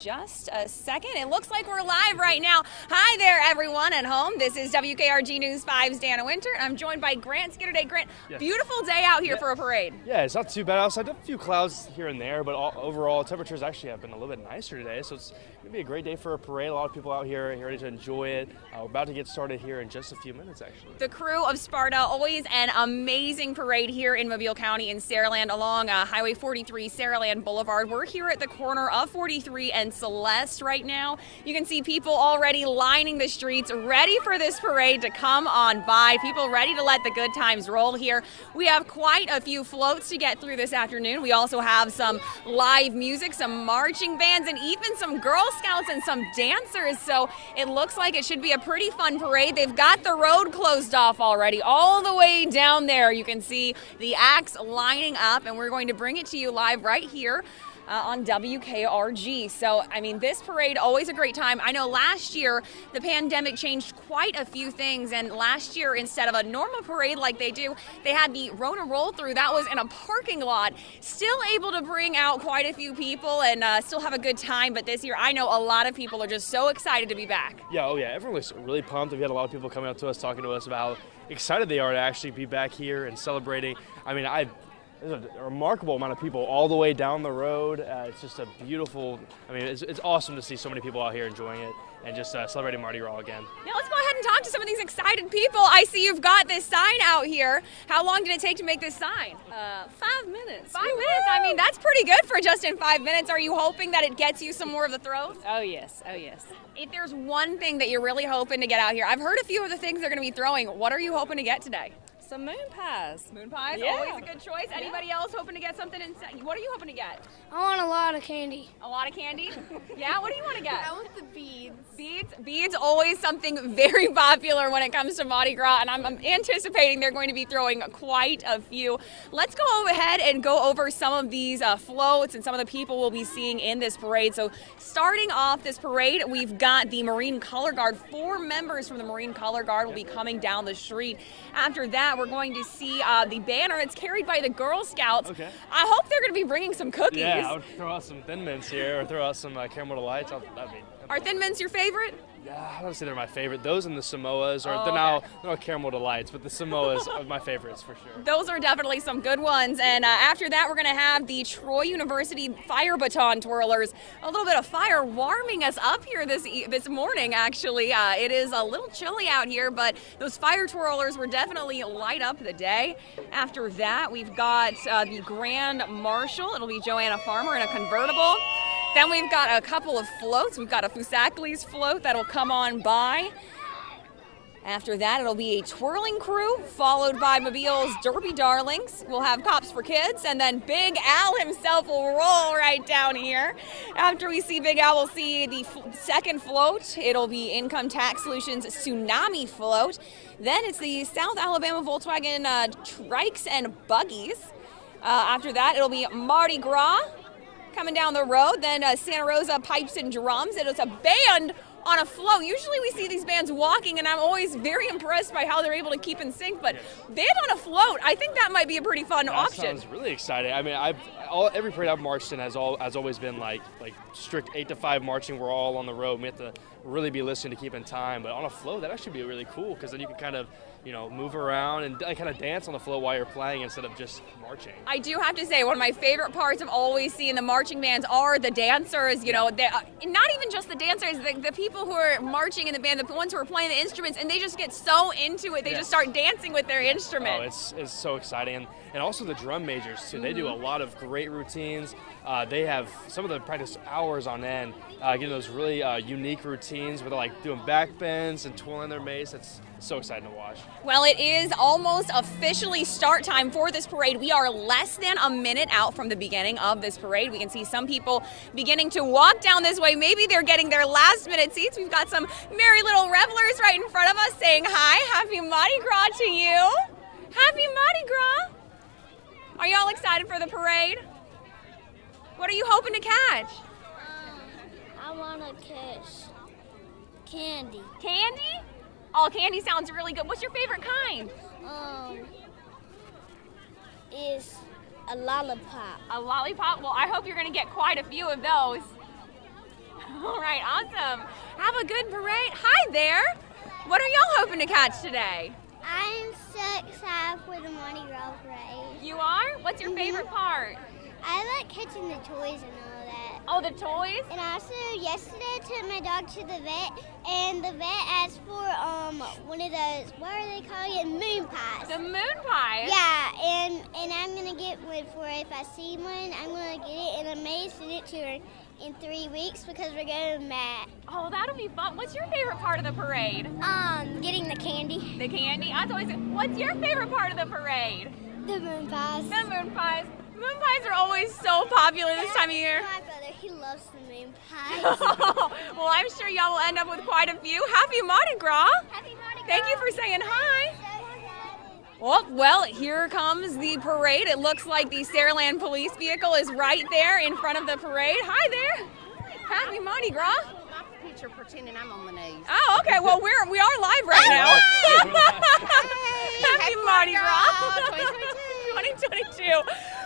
Just a second. It looks like we're live right now. Hi there, everyone at home. This is WKRG News 5's Dana Winter. I'm joined by Grant Skitterday. Grant, yes. Beautiful day out here for a parade. Yeah, it's not too bad. I had a few clouds here and there, but overall temperatures actually have been a little bit nicer today. So it's going to be a great day for a parade. A lot of people out here ready to enjoy it. We're about to get started here in just a few minutes, actually. The crew of Sparta, always an amazing parade here in Mobile County in Saraland along Highway 43, Saraland Boulevard. We're here at the corner of 43 and Celeste right now. You can see people already lining the streets, ready for this parade to come on by. People ready to let the good times roll here. We have quite a few floats to get through this afternoon. We also have some live music, some marching bands, and even some Girl Scouts and some dancers. So it looks like it should be a pretty fun parade. They've got the road closed off already. All the way down there, you can see the acts lining up, and we're going to bring it to you live right here on WKRG. So, I mean, this parade, always a great time. I know last year the pandemic changed quite a few things, and last year instead of a normal parade like they do, they had the Rona roll through. That was in a parking lot. Still able to bring out quite a few people and still have a good time, but this year I know a lot of people are just so excited to be back. Yeah, oh yeah, everyone was really pumped. We had a lot of people coming up to us, talking to us about how excited they are to actually be back here and celebrating. I mean, there's a remarkable amount of people all the way down the road. It's just a beautiful, I mean, it's awesome to see so many people out here enjoying it and just celebrating Mardi Gras again. Now let's go ahead and talk to some of these excited people. I see you've got this sign out here. How long did it take to make this sign? 5 minutes. 5 minutes? I mean, that's pretty good for just in 5 minutes. Are you hoping that it gets you some more of the throws? Oh yes, oh yes. If there's one thing that you're really hoping to get out here, I've heard a few of the things they're going to be throwing. What are you hoping to get today? Some moon pies. Moon pies, Yeah. always a good choice. Anybody else hoping to get something? What are you hoping to get? I want a lot of candy. A lot of candy? Yeah, what do you want to get? I want the beads. Beads, always something very popular when it comes to Mardi Gras, and I'm anticipating they're going to be throwing quite a few. Let's go ahead and go over some of these floats and some of the people we'll be seeing in this parade. So starting off this parade, we've got the Marine Color Guard. 4 members from the Marine Color Guard will be coming down the street. After that, we're going to see the banner. It's carried by the Girl Scouts. Okay. I hope they're going to be bringing some cookies. Yeah, I would throw out some Thin Mints here or throw out some caramel delights. Are Thin Mints your favorite? Yeah, I don't say they're my favorite. Those and the Samoas, or Oh, they're okay. not caramel delights, but the Samoas are my favorites for sure. Those are definitely some good ones. And after that, we're going to have the Troy University Fire Baton Twirlers. A little bit of fire warming us up here this morning, actually. It is a little chilly out here, but those fire twirlers will definitely light up the day. After that, we've got the Grand Marshal. It'll be Joanna Farmer in a convertible. Then we've got a couple of floats. We've got a Sackley's float that'll come on by. After that, it'll be a twirling crew, followed by Mobile's Derby Darlings. We'll have Cops for Kids, and then Big Al himself will roll right down here. After we see Big Al, we'll see the second float. It'll be Income Tax Solutions Tsunami float. Then it's the South Alabama Volkswagen Trikes and Buggies. After that, it'll be Mardi Gras coming down the road. Then Santa Rosa Pipes and Drums. It's a band on a float. Usually we see these bands walking, and I'm always very impressed by how they're able to keep in sync, but band on a float, I think that might be a pretty fun option. That sounds really exciting. I mean, every parade I've marched in has always been like strict 8 to 5 marching. We're all on the road. We have to really be listening to keep in time, but on a float, that actually be really cool, because then you can kind of, move around and kind of dance on the float while you're playing instead of just marching. I do have to say, one of my favorite parts of always seeing the marching bands are the dancers. Not even just the dancers, the people who are marching in the band, the ones who are playing the instruments, and they just get so into it. They just start dancing with their instrument. Oh, it's so exciting. And also the drum majors, too. They do a lot of great routines. They have some of them practice hours on end, getting those really unique routines where they're like doing back bends and twirling their mace. It's so exciting to watch. Well, it is almost officially start time for this parade. We are less than a minute out from the beginning of this parade. We can see some people beginning to walk down this way. Maybe they're getting their last minute seats. We've got some merry little revelers right in front of us saying hi. Happy Mardi Gras to you. Happy Mardi Gras. Are you all excited for the parade? What are you hoping to catch? I want to catch candy. Candy? Oh, candy sounds really good. What's your favorite kind? Is a lollipop. A lollipop? Well, I hope you're going to get quite a few of those. right, awesome. Have a good parade. Hi there. What are y'all hoping to catch today? I'm so excited for the Mardi Gras parade. You are? What's your favorite part? I like catching the toys and all that. Oh, the toys? And also, yesterday I took my dog to the vet, and the vet asked for one of those, what are they calling it, moon pies. The moon pies? Yeah, and I'm going to get one for her. If I see one, I'm going to get it, and I may send it to her in 3 weeks because we're going to Matt. Oh, that'll be fun. What's your favorite part of the parade? Getting the candy. The candy? I always. What's your favorite part of the parade? The moon pies. The moon pies. Moon pies are always so popular this time of year. My brother, he loves the moon pies. Well, I'm sure y'all will end up with quite a few. Happy Mardi Gras. Happy Mardi Gras. Thank you for saying hi. Well, here comes the parade. It looks like the Saraland police vehicle is right there in front of the parade. Hi there. Happy Mardi Gras. Picture pretending I'm on the news. Oh, okay. Well, we are live right now. Happy Mardi Gras. 2022.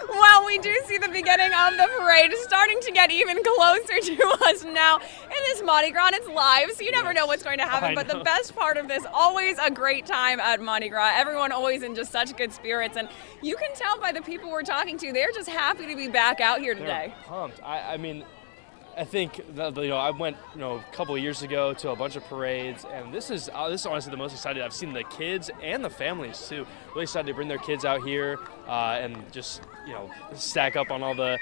Well, we do see the beginning of the parade starting to get even closer to us now. And this Mardi Gras, it's live, so you never know what's going to happen. But the best part of this, always a great time at Mardi Gras. Everyone always in just such good spirits. And you can tell by the people we're talking to, they're just happy to be back out here today. They're pumped. I mean, I think that, I went a couple of years ago to a bunch of parades, and this is honestly the most excited I've seen the kids and the families too. Really excited to bring their kids out here and just stack up on all the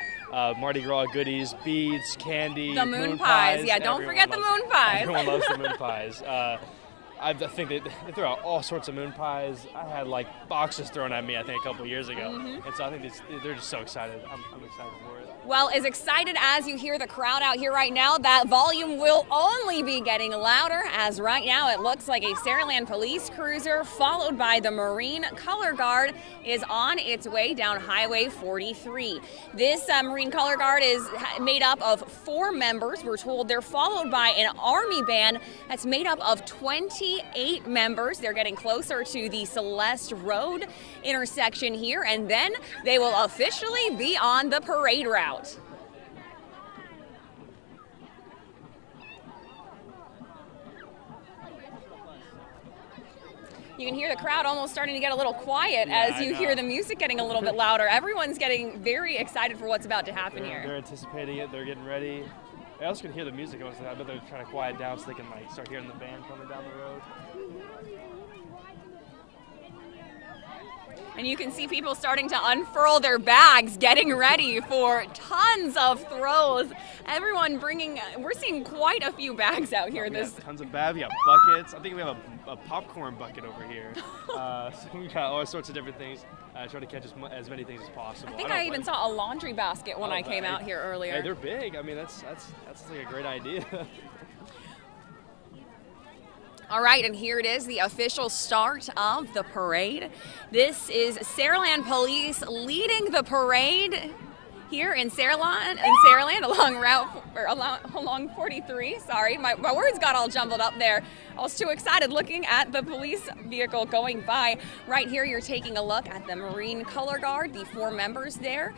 Mardi Gras goodies, beads, candy, the moon pies. Yeah, don't forget the moon pies. Everyone loves the moon pies. I think they throw out all sorts of moon pies. I had boxes thrown at me, I think, a couple of years ago. And so I think they're just so excited. I'm excited for it. Well, as excited as you hear the crowd out here right now, that volume will only be getting louder, as right now it looks like a Saraland police cruiser followed by the Marine Color Guard is on its way down Highway 43. This Marine Color Guard is made up of 4 members. We're told they're followed by an Army band that's made up of 28 members. They're getting closer to the Celeste Road intersection here, and then they will officially be on the parade route. You can hear the crowd almost starting to get a little quiet as you hear the music getting a little bit louder. Everyone's getting very excited for what's about to happen here. They're anticipating it. They're getting ready. I also can hear the music. I bet they're trying to quiet down so they can start hearing the band coming down the road. And you can see people starting to unfurl their bags, getting ready for tons of throws. Everyone we're seeing quite a few bags out here. Tons of bags, we got buckets. I think we have a popcorn bucket over here. So we got all sorts of different things. Try to catch as many things as possible. I think I even saw a laundry basket when I came out here earlier. Hey, they're big. I mean, that's a great idea. All right, and here it is, the official start of the parade. This is Saraland Police leading the parade here in Saraland along 43. Sorry, my words got all jumbled up there. I was too excited looking at the police vehicle going by. Right here, you're taking a look at the Marine Color Guard, the 4 members there.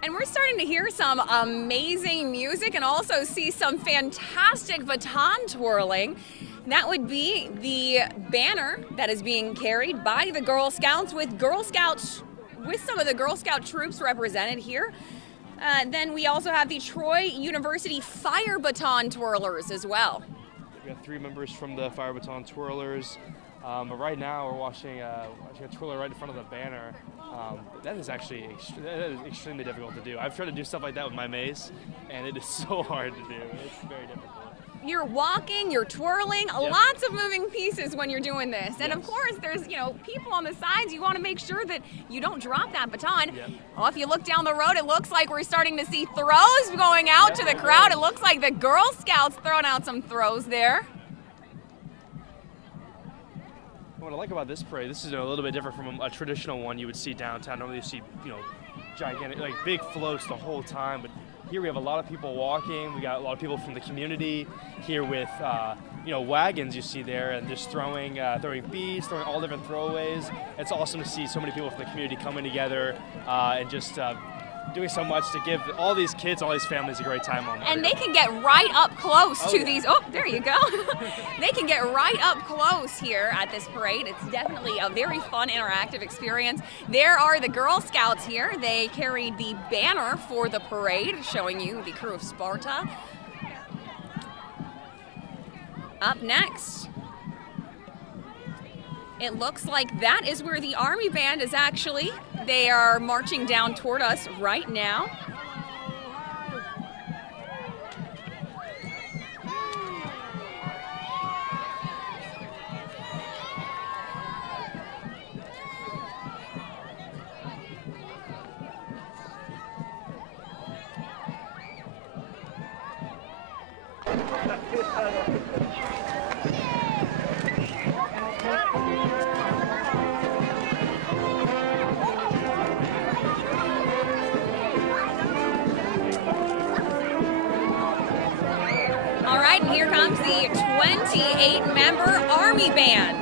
And we're starting to hear some amazing music and also see some fantastic baton twirling. That would be the banner that is being carried by the Girl Scouts with some of the Girl Scout troops represented here. Then we also have the Troy University Fire Baton Twirlers as well. We have 3 members from the Fire Baton Twirlers. But right now we're watching a twirler right in front of the banner. That is extremely difficult to do. I've tried to do stuff like that with my mace, and it is so hard to do. It's very difficult. You're walking, you're twirling, lots of moving pieces when you're doing this. And of course, there's people on the sides. You want to make sure that you don't drop that baton. Well, if you look down the road, it looks like we're starting to see throws going out to the crowd. It looks like the Girl Scouts throwing out some throws there. What I like about this parade, this is a little bit different from a traditional one you would see downtown. Normally you see, gigantic, big floats the whole time, but here we have a lot of people walking. We got a lot of people from the community here with, you know, wagons you see there, and just throwing beads, throwing all different throwaways. It's awesome to see so many people from the community coming together and just doing so much to give all these kids, all these families a great time on. And they can get right up close to these. Oh, there you go. They can get right up close here at this parade. It's definitely a very fun, interactive experience. There are the Girl Scouts here. They carried the banner for the parade, showing you the crew of Sparta. Up next, it looks like that is where the Army Band is actually. They are marching down toward us right now. And here comes the 28-member Army Band.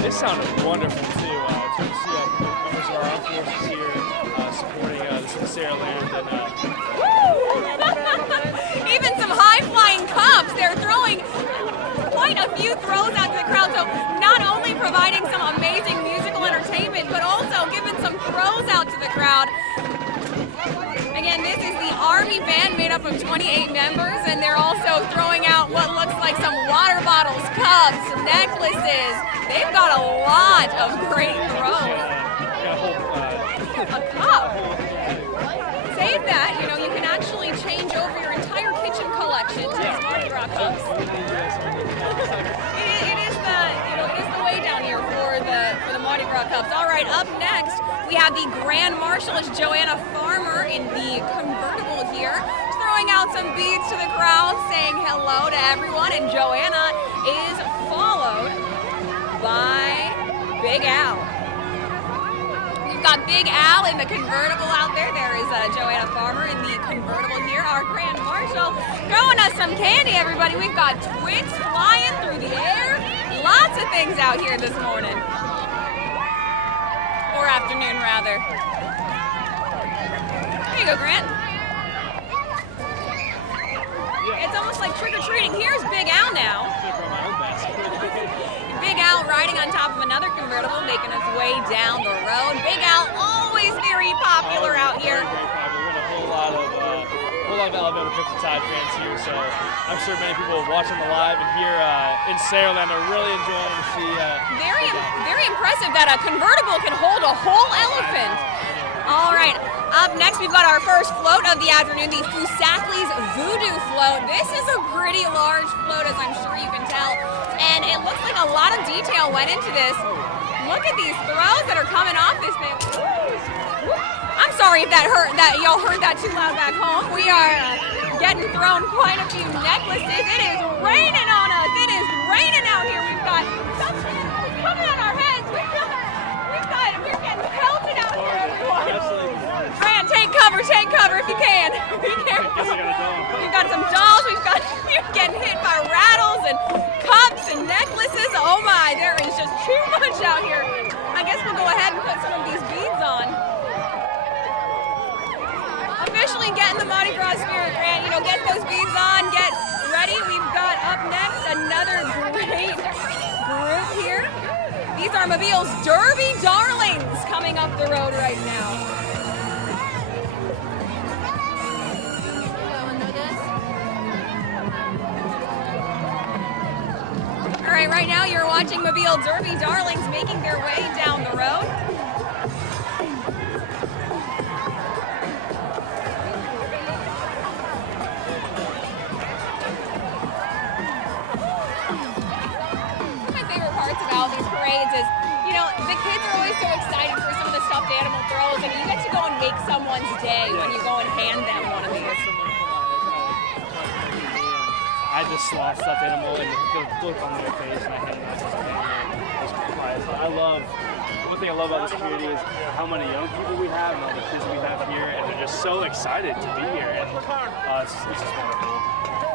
This sounded wonderful too. To see members of our armed forces here supporting the Saraland, and even some high-flying cups. They're throwing quite a few throws out to the crowd. So not only providing some amazing musical entertainment, but also giving some throws out to the crowd. Again, this is the Army Band made up of 28 members, and they're also throwing out what looks like some water bottles, cups, necklaces. They've got a lot of great throws. A cup. Save that. You know, you can actually change over your entire kitchen collection to these Mardi Gras cups. It is the way down here for the Mardi Gras cups. All right, up next we have the Grand Marshal. It's Joanna Farmer in the convertible here, throwing out some beads to the crowd, saying hello to everyone. And Joanna is followed by Big Al. We've got Big Al in the convertible out there. There is Joanna Farmer in the convertible here. Our Grand Marshal throwing us some candy, everybody. We've got twits flying through the air. Lots of things out here this morning. Or afternoon, rather. There you go, Grant. It's almost like trick-or-treating. Here's Big Al now. Big Al riding on top of another convertible, making his way down the road. Big Al, always very popular out here. Very popular. We have a whole lot of Alabama Crimson Tide fans here, so I'm sure many people watching the live and here in Saraland are really enjoying to see. Very impressive that a convertible can hold a whole elephant. All right, up next we've got our first float of the afternoon, the Sackley's Voodoo float. This is a pretty large float, as I'm sure you can tell, and it looks like a lot of detail went into this. Look at these throws that are coming off this thing. I'm sorry if that y'all heard that too loud back home. We are getting thrown quite a few necklaces. It is raining on us. It is raining out here. We've got something coming on our heads. We're getting pelted out here, everyone. Grant, take cover if you can. We've got some dolls. We're getting hit by rattles and cups and necklaces. Oh my, there is just too much out here. I guess we'll go ahead and put some of these beads on. Officially getting the Mardi Gras spirit, Grant. You know, get those beads on, get ready. We've got up next another great group here. These are Mobile's Derby Darlings coming up the road right now. watching Mobile Derby Darlings making their way down the road. About these parades is, you know, the kids are always so excited for some of the stuffed animal throws, and you get to go and make someone's day when you go and hand them one of these. I just saw a stuffed animal and the look on their face, and I handed out stuffed animal as prize. I love, one thing I love about this community is how many young people we have and all the kids we have here, and they're just so excited to be here, and it's just wonderful.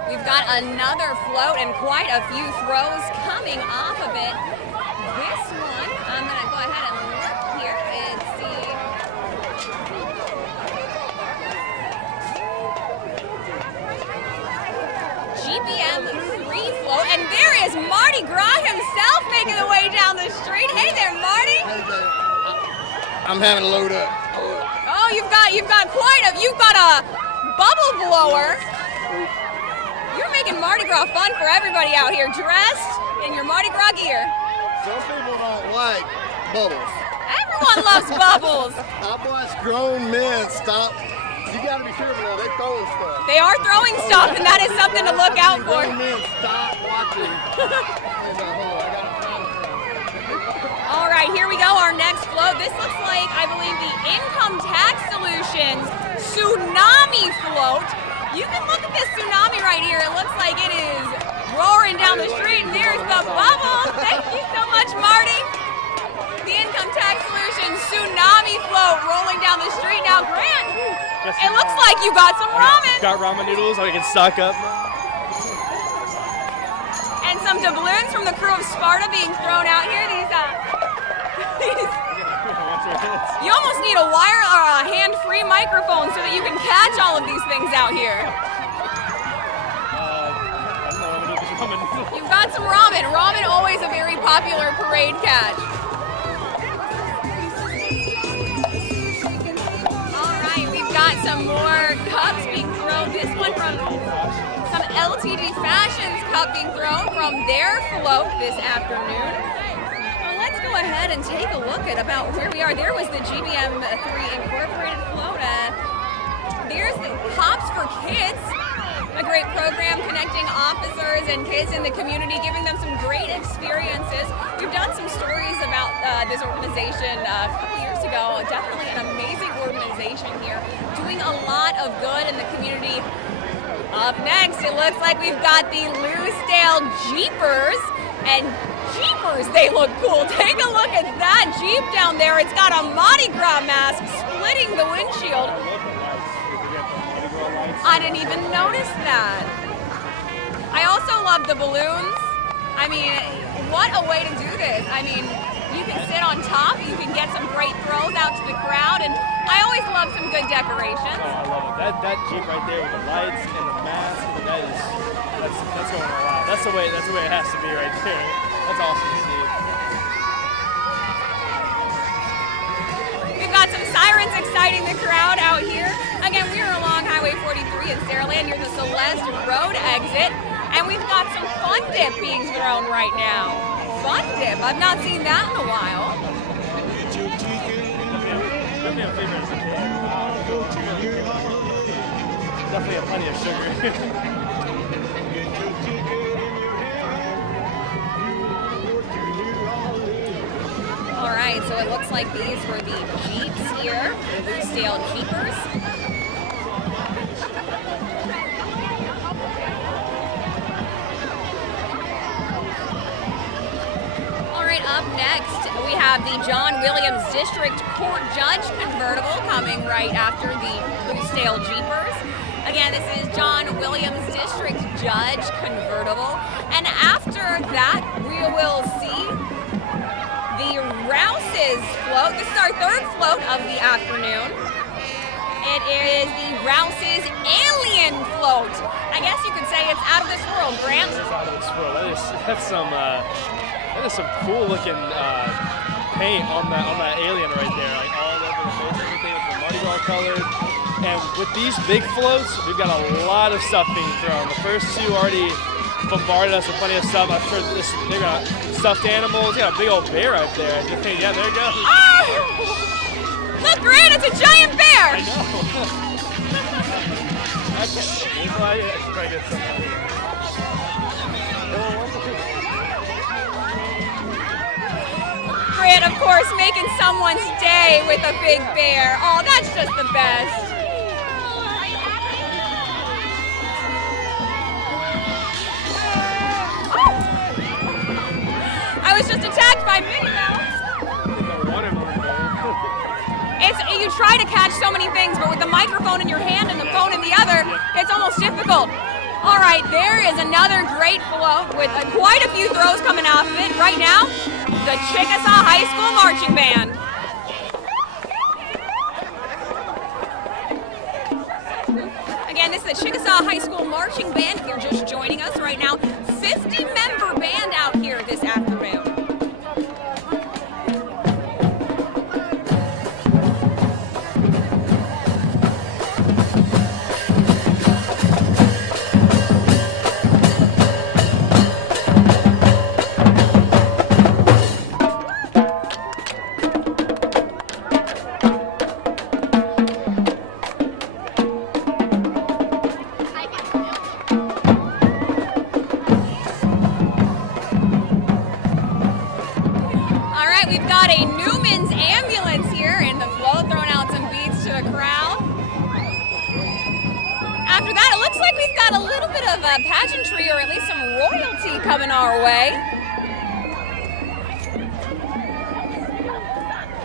We've got another float and quite a few throws coming off of it. This one, I'm going to go ahead and look here and see. GBM free float, and there is Mardi Gras himself making the way down the street. Hey there, Marty. I'm having to load up. Oh, you've got a bubble blower. You're making Mardi Gras fun for everybody out here, dressed in your Mardi Gras gear. Some people don't like bubbles. Everyone loves bubbles. I watch grown men stop. You got to be careful now. They're throwing stuff. They are throwing stuff, and that is something to look out for. Grown men stop watching. All right, here we go. Our next float. This looks like, I believe, the Income Tax Solutions Tsunami float. You can look at this tsunami right here. It looks like it is roaring down the street, and there's the bubble. Thank you so much, Marty. The Income Tax Solutions Tsunami float rolling down the street. Now, Grant, it looks like you got some ramen. Got ramen noodles, I can stock up. And some doubloons from the crew of Sparta being thrown out here. You almost need a wire or a hand-free microphone so that you can catch all of these things out here. You've got some ramen. Ramen always a very popular parade catch. All right, we've got some more cups being thrown. This one from some LTD Fashions cup being thrown from their float this afternoon. Let's go ahead and take a look at about where we are. There was the GBM 3 Incorporated float. There's the Hops for Kids, a great program connecting officers and kids in the community, giving them some great experiences. We've done some stories about this organization a couple years ago. Definitely an amazing organization here, doing a lot of good in the community. Up next, it looks like we've got the Loosedale Jeepers, and Jeepers, they look cool. Take a look at that Jeep down there. It's got a Mardi Gras mask splitting the windshield. I didn't even notice that. I also love the balloons. I mean, what a way to do this. I mean, you can sit on top, you can get some great throws out to the crowd, and I always love some good decorations. Oh, I love it. That Jeep right there with the lights and the mask, that's going all out. That's the way it has to be right there. That's awesome to see. We've got some sirens exciting the crowd out here. Again, we are along Highway 43 in Saraland near the Celeste Road exit, and we've got some fun dip being thrown right now. Fun dip, I've not seen that in a while. Definitely a favorite as a kid. Definitely have plenty of sugar. All right, so it looks like these were the Jeeps here, the Loosedale Jeepers. All right, up next, we have the John Williams District Court Judge convertible coming right after the Loosedale Jeepers. Again, this is John Williams District Judge convertible. And after that, we will see the Rouse's float. This is our third float of the afternoon. It is the Rouse's Alien float. I guess you could say it's out of this world, Grant. It's out of this world. That is some cool looking paint on that alien right there. Like all over the face, everything with the Mardi Gras colored. And with these big floats, we've got a lot of stuff being thrown. The first two already bombarded us with plenty of stuff. I'm sure they got stuffed animals. They got a big old bear out there. Yeah, there it goes. Oh! Look, Grant, it's a giant bear! I know. That's probably good stuff. Grant, of course, making someone's day with a big bear. Oh, that's just the best. I was just attacked by Minnie Mouse. You try to catch so many things, but with the microphone in your hand and the phone in the other, it's almost difficult. All right, there is another great float with quite a few throws coming off of it. Right now, the Chickasaw High School Marching Band. Again, this is the Chickasaw High School Marching Band. If you're just joining us right now, 50-member band out here this afternoon. Pageantry, or at least some royalty coming our way.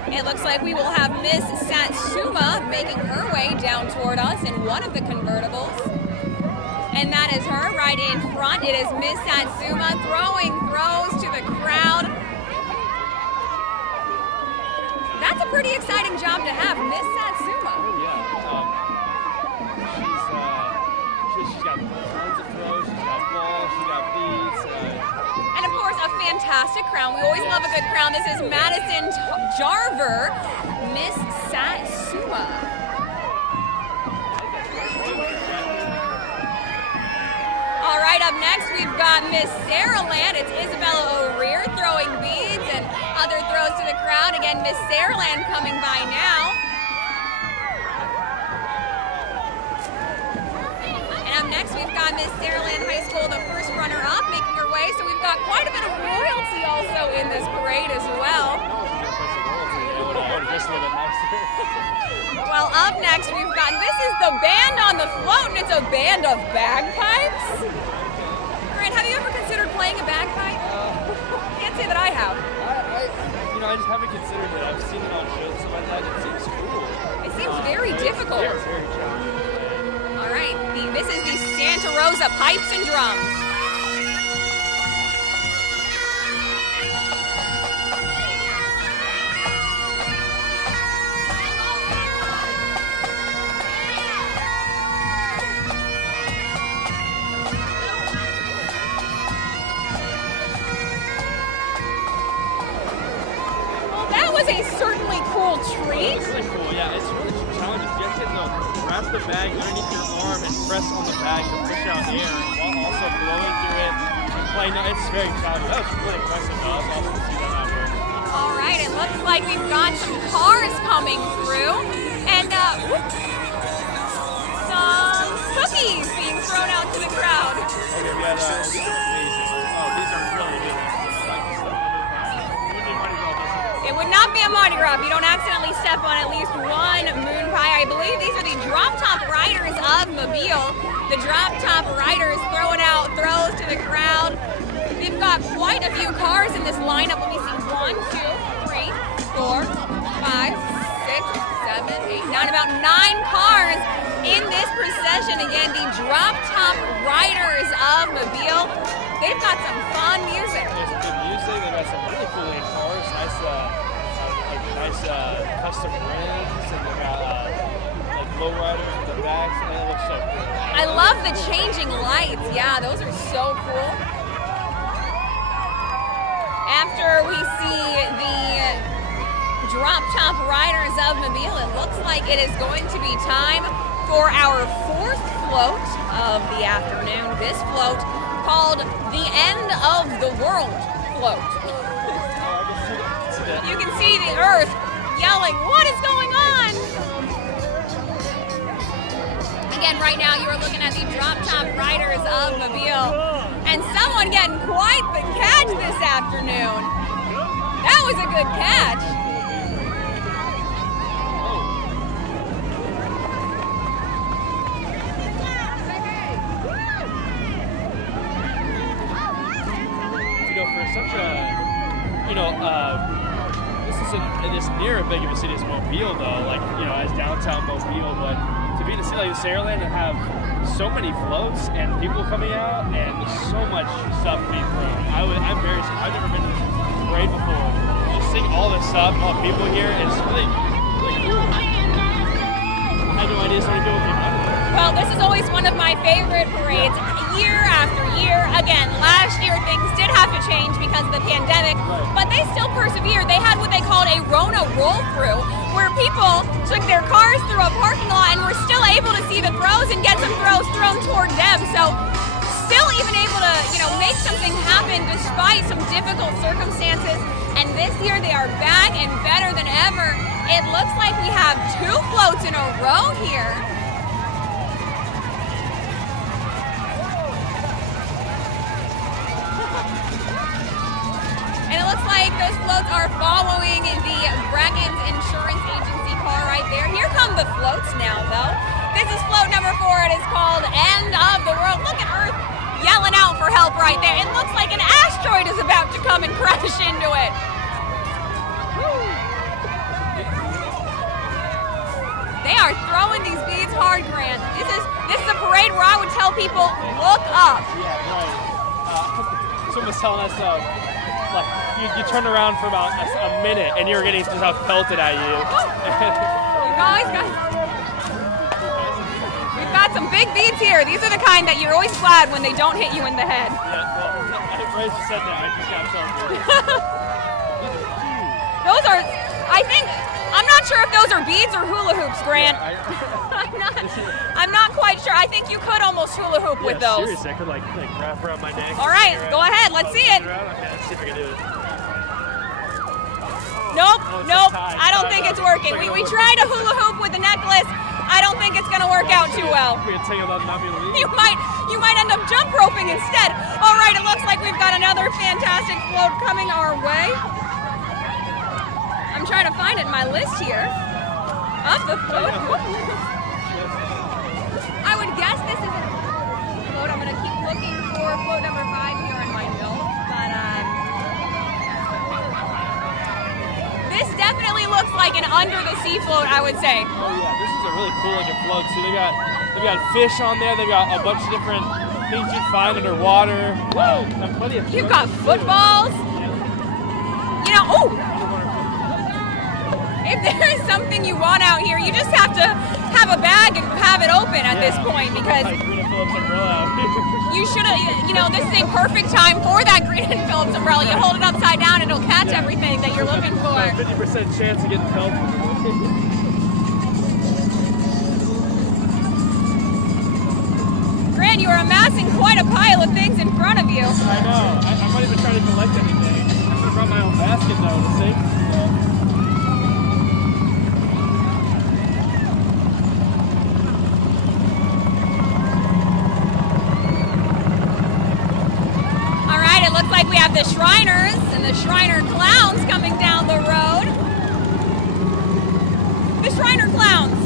It looks like we will have Miss Satsuma making her way down toward us in one of the convertibles. And that is her right in front. It is Miss Satsuma throwing throws to the crowd. That's a pretty exciting job to have, Miss Satsuma. Oh, yeah. She's got tons of throws, she's got balls, she's got beads. And of course, a fantastic crown. We always love a good crown. This is Madison Jarver, Miss Satsuma. All right, up next we've got Miss Saraland. It's Isabella O'Rear throwing beads and other throws to the crowd. Again, Miss Saraland coming by now. Next, we've got Miss Saraland High School, the first runner-up, making her way. So we've got quite a bit of royalty also in this parade as well. Well, up next, we've got, this is the band on the float, and it's a band of bagpipes. Grant, have you ever considered playing a bagpipe? Can't say that I have. I just haven't considered it. I've seen it on shows and stuff like that. It seems cool. It seems very difficult. Yeah, it's very challenging. All right, this is the Santa Rosa Pipes and Drums. Well, that was a certainly cool treat. It's really cool, yeah. It's really challenging. You have to wrap the bag underneath your arm and press on the bag to push out air while also blowing through it and playing. It's very challenging. That was really impressive. That was awesome to see that out here. All right, it looks like we've got some cars coming through and some cookies being thrown out to the crowd. Okay, we had these are amazing. Oh, these are really good. It would not be a Mardi Gras if you don't accidentally step on at least one moon pie. I believe these are the Drop Top Riders of Mobile. The Drop Top Riders throwing out throws to the crowd. We've got quite a few cars in this lineup. Let me see. 1, 2, 3, 4, 5, 6, 7, 8, 9. About 9 cars in this procession. Again, the Drop Top Riders of Mobile. They've got some fun music. There's some good music. They've got some really cool looking cars. Nice custom rims, and they got like lowriders with the backs, and they look so cool. I love the changing lights. Yeah, those are so cool. After we see the Drop Top Riders of Mobile, it looks like it is going to be time for our 4th float of the afternoon. This float called the End of the World float. You can see the earth yelling, what is going on? Again, right now you are looking at the drop top riders of Mobile, and someone getting quite the catch this afternoon. That was a good catch. For such a, this isn't this near as big of a city as Mobile, though, like, as downtown Mobile, but to be in a city like Saraland and have so many floats and people coming out and so much stuff being thrown. I'm very surprised. I've never been to this parade before. Just seeing all this stuff, all the people here, it's really, really cool. I had no idea so many people came out. Well, this is always one of my favorite parades, year after year. Again, last year things did have to change because of the pandemic, but they still persevered. They had what they called a Rona roll-through, where people took their cars through a parking lot and were still able to see the throws and get some throws thrown toward them. So still even able to, make something happen despite some difficult circumstances. And this year they are back and better than ever. It looks like we have 2 floats in a row here. And it looks like those floats are following the Brackens Insurance Agency car right there. Here come the floats now, though. This is float number 4. It is called End of the World. Look at Earth yelling out for help right there. It looks like an asteroid is about to come and crash into it. They are throwing these beads hard, Grant. This is a parade where I would tell people, look up. Yeah, right. Someone was telling us, like, you turn around for about a minute and you're getting stuff pelted at you. You guys, we've got some big beads here. These are the kind that you're always glad when they don't hit you in the head. Yeah, well, I just said that. I just got something. Those are, I'm not sure if those are beads or hula hoops, Grant. I'm not quite sure. I think you could almost hula hoop with those. Seriously, I could like wrap around my neck. All right, go ahead. Let's see it. Okay, let's see if I can do it. Nope. I don't think it's working. We tried a hula hoop with the necklace. I don't think it's going to work out too well. You might end up jump roping instead. All right, it looks like we've got another fantastic float coming our way. I'm trying to find it in my list here of the float. I would guess this is a float. I'm going to keep looking for float number 5 here in my notes, but this definitely looks like an under the sea float, I would say. Oh yeah, this is a really cool looking float too. They've got fish on there. They've got a bunch of different things you find underwater. And plenty of You've got footballs. If there is something you want out here, you just have to have a bag and have it open at this point, because you should have, this is a perfect time for that Green and Phillips umbrella. You hold it upside down, it'll catch everything that you're looking for. 50% chance of getting pelted. Grant, you are amassing quite a pile of things in front of you. I know. I'm not even trying to collect anything. I should have brought my own basket though, to see. Like we have the Shriners and the Shriner Clowns coming down the road. The Shriner Clowns,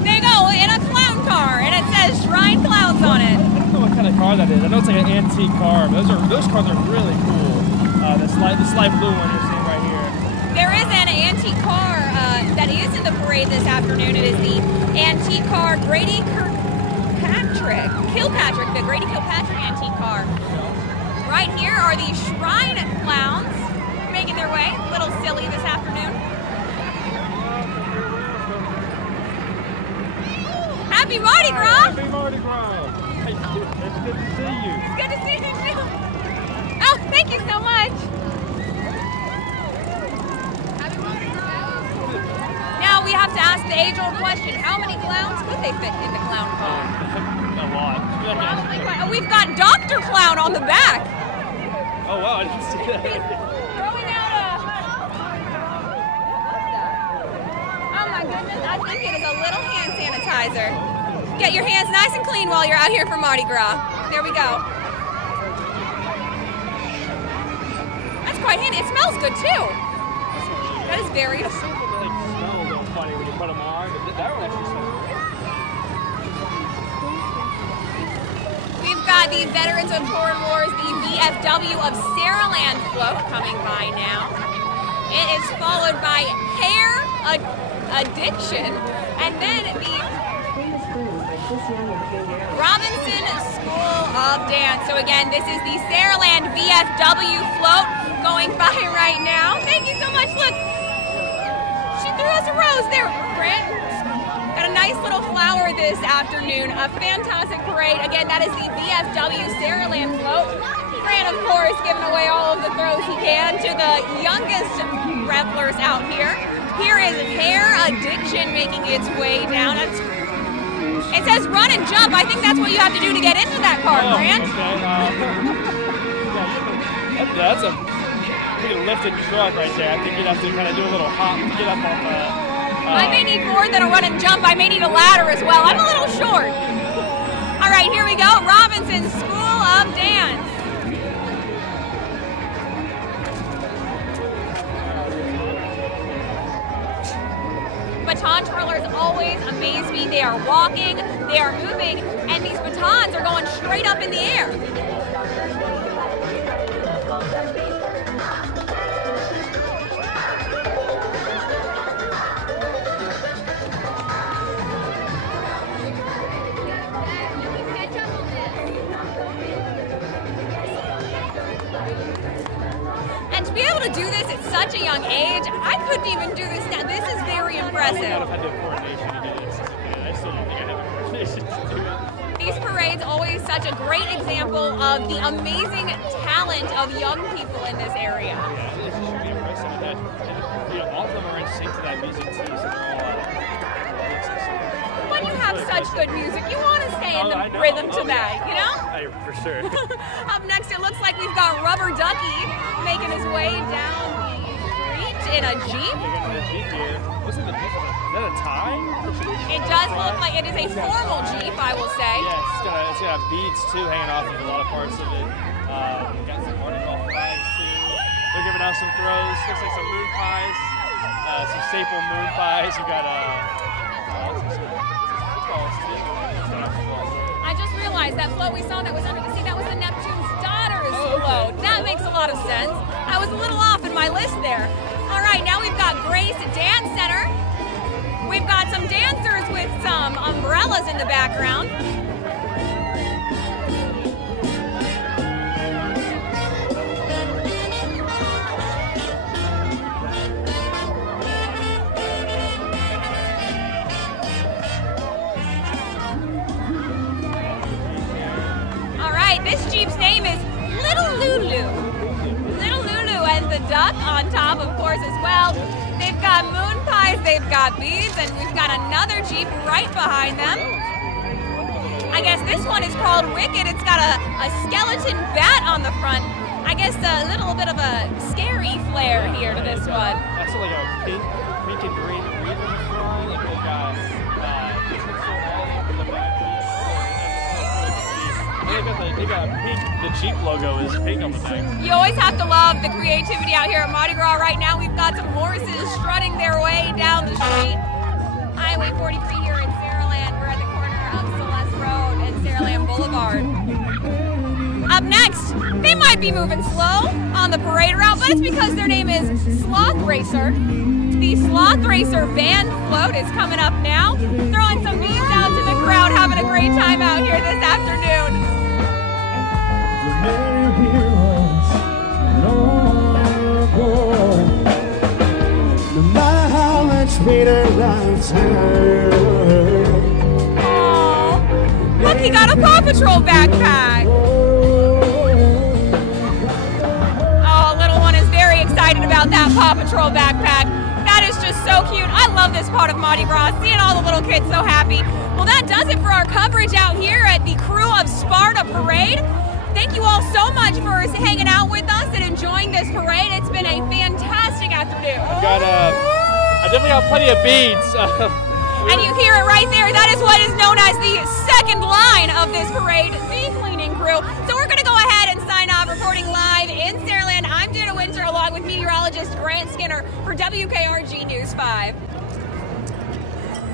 they go in a clown car and it says Shrine Clowns on it. I don't know what kind of car that is. I know it's like an antique car, but those cars are really cool. This light blue one you're seeing right here. There is an antique car that is in the parade this afternoon. It is the antique car the Grady Kilpatrick antique car. Right here are the Shrine Clowns making their way. A little silly this afternoon. Happy Mardi Gras! Happy Mardi Gras! It's good to see you. It's good to see you too. Oh, thank you so much. Happy Mardi Gras! Now we have to ask the age-old question: how many clowns could they fit in the clown car? A lot. Probably quite. Oh, we've got Dr. Clown on the back. Oh wow, I didn't see that. Throwing out a... What's that? Oh my goodness, I think it is a little hand sanitizer. Get your hands nice and clean while you're out here for Mardi Gras. There we go. That's quite handy. It smells good too. That is very... Some of them like smell a little funny when you put them on. That one actually smells great. We've got the Veterans of Twirlers, the VFW of Saraland float coming by now. It is followed by Hair Addiction, and then the Robinson School of Dance. So again, this is the Saraland VFW float going by right now. Thank you so much. Look, she threw us a rose there, Grant. Got a nice little flower this afternoon. A fantastic parade. Again, that is the VFW Saraland float. Grant, of course, giving away all of the throws he can to the youngest revelers out here. Here is Hair Addiction making its way down. It says run and jump. I think that's what you have to do to get into that car, Grant. Okay. That's a pretty lifted truck right there. I think you'd have to kind of do a little hop to get up on the... I may need more than a run and jump. I may need a ladder as well. I'm a little short. All right, here we go. Robinson School of Dance. Baton twirlers always amaze me. They are walking, they are moving, and these batons are going straight up in the air. And to be able to do this at such a young age, I couldn't even do this now. This is very impressive. I would have had the coordination to do this. I still don't think I have the coordination to do it. These parades always such a great example of the amazing talent of young people in this area. Yeah, it's just really impressive that all of them are in sync to that music too, so they're all When you have such good music, you want to stay in the rhythm to that, you know? For sure. Up next, it looks like we've got Rubber Ducky making his way down the street in a Jeep. What's in the Jeep? Is that a tie? It does look like it is a formal Jeep, I will say. Yeah, it's got beads too hanging off of a lot of parts of it. Got some Mardi Gras flags too. They're giving out some throws. Looks like some moon pies, some staple moon pies. We've got I just realized that float we saw that was under the sea, that was the Neptune's Daughter's float. That makes a lot of sense. I was a little off in my list there. All right, now we've got Grace Dance Center. We've got some dancers with some umbrellas in the background. This Jeep's name is Little Lulu. Little Lulu and the duck on top, of course, as well. They've got moon pies, they've got beads, and we've got another Jeep right behind them. I guess this one is called Wicked. It's got a skeleton bat on the front. I guess a little bit of a scary flair here to this one. That's like a pink and green wreath in the front. Like they've got in the back. They got pink. The Jeep logo is pink on the back. You always have to love the creativity out here at Mardi Gras. Right now, we've got some horses strutting their way down the street. Highway 43 here in Saraland. We're at the corner of Celeste Road and Saraland Boulevard. Up next, they might be moving slow on the parade route, but it's because their name is Sloth Racer. The Sloth Racer band float is coming up now, throwing some beads out to the crowd, having a great time out here this afternoon. No matter how much better lives hurt. Aww, look, he got a Paw Patrol backpack. Oh, little one is very excited about that Paw Patrol backpack. That is just so cute. I love this part of Mardi Gras, seeing all the little kids so happy. Well, that does it for our coverage out here at the Crew of Sparta Parade. Thank you all so much for hanging out with us and enjoying this parade. It's been a fantastic afternoon. I definitely got plenty of beads. And you hear it right there. That is what is known as the second line of this parade, the cleaning crew. So we're going to go ahead and sign off, reporting live in Saraland. I'm Dana Winter along with meteorologist Grant Skinner for WKRG News 5.